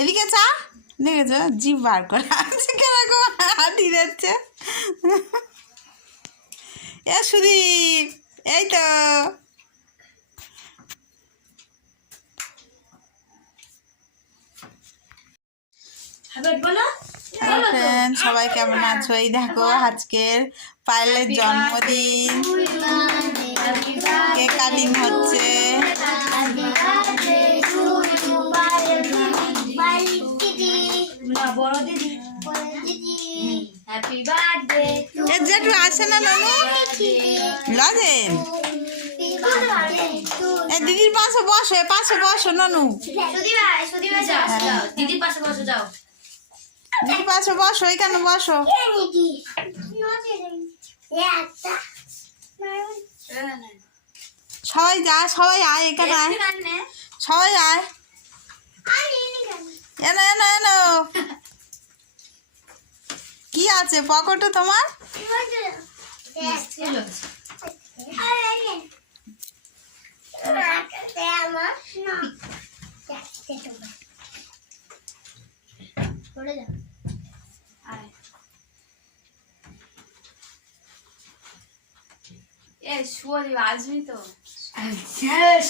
এদিকে চা দেখেছো জিভ বার করে আছে কিরকম হাঁটি যাচ্ছে এ সুদীপ এই তো সবাই কেমন আছো? এই দেখো আজকের পায়েলের জন্মদিন, কেক কাটিং হচ্ছে। জেঠু আসে না নানু লজেন দিদির পাশে বসো, পাশে বসো নানু, দিদির পাশে বসো, যাও দিদির পাশে বসো, এখানে বসো। সবাই যা, সবাই আয় এখানে আয়, সবাই আয়, এনো এনো এনো। কি আছে পকেটে তোমার? আসবি তো?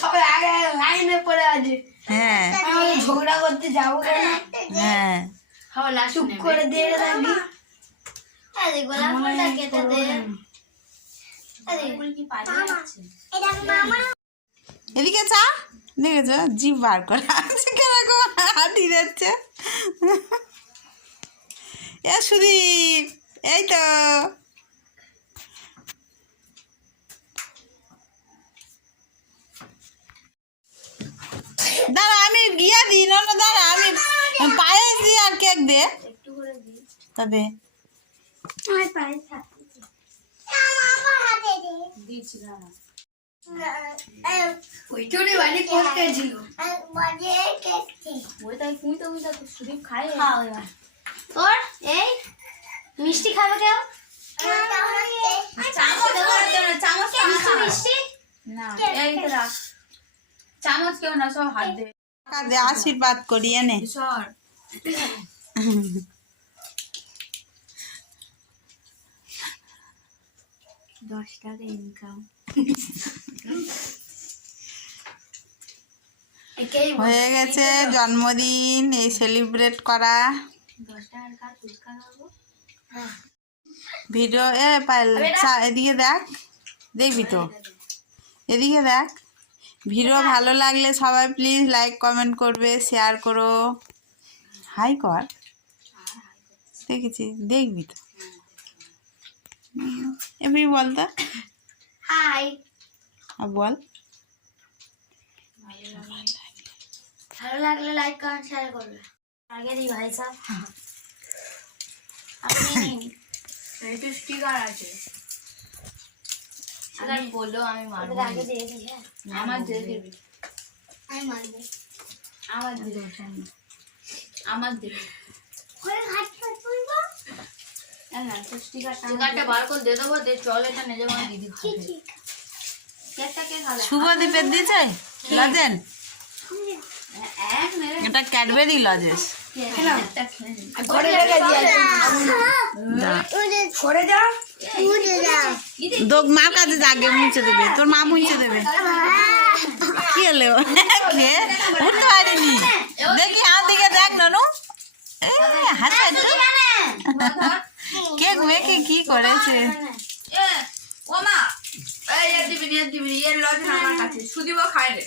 সবাই আগে লাইনে পড়ে আছে। হ্যাঁ ঝগড়া করতে যাবো কেন? হ্যাঁ চুপ করে দিয়ে থাকবি। এদিকে চা দেখেছো জিভ বার করে আছে কিরকম হাঁটি যাচ্ছে এ সুদীপ এই তো দাঁড়া আমি গিয়ে দিই না, দাঁড়া আমি পায়েস দিই আর কেক দে তবে ওইখানে বাড়ি করতে ছিল। তোর এই মিষ্টি খাবে কেউ? চামচ কেউ না, সব হাত দে। আশীর্বাদ করি এনে সর 10 টাকা ইনকাম হয়ে গেছে জন্মদিন এই সেলিব্রেট করা। 10 টাকার কাজ ফুচকা খাবো। ভিডিও এ পাইল এদিকে দেখ, দেখবি তো এদিকে দেখ। ভিডিও ভালো লাগলে সবাই প্লিজ লাইক কমেন্ট করবে, শেয়ার করো, হাই কর, দেখেছি দেখবি তো এমনি বলতো হাই বল। ভালো লাগলে লাইক কমেন্ট শেয়ার করবে। আগে দি ভাই সাহেব, আপনি এইটা স্টিকার আছে। স্টিকার বলো, আমি মারবো। আগে দিয়ে দি, হ্যাঁ আমার দিয়ে দিবি। আমি মারবো। আমার দিয়ে আমার দিবি। ওই হাত তুলবো না তো স্টিকারটা বার করে দিয়ে দেবো, দে চল এটা নিয়ে যাবো দিদি খাবে। কেকটা কে খাবে? শুভদীপের দিয়েছে লজেন, এক মেরে এটা ক্যাডবেরি লজেস। ঘরে রেখে সরে যা। দোক মার কাছে আগে মুছে দেবে, তোর মা মুছে দেবে। কি হলো কে উঠতে পারিনি, দেখি আমার দিকে দেখ নানু, হাসা কেক মেকে কি করেছে। ও মা এই দিবি এর লজেন আমার কাছে সুদিব খায় রে।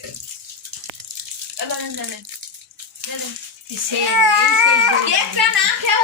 কেকটা না খেয়ে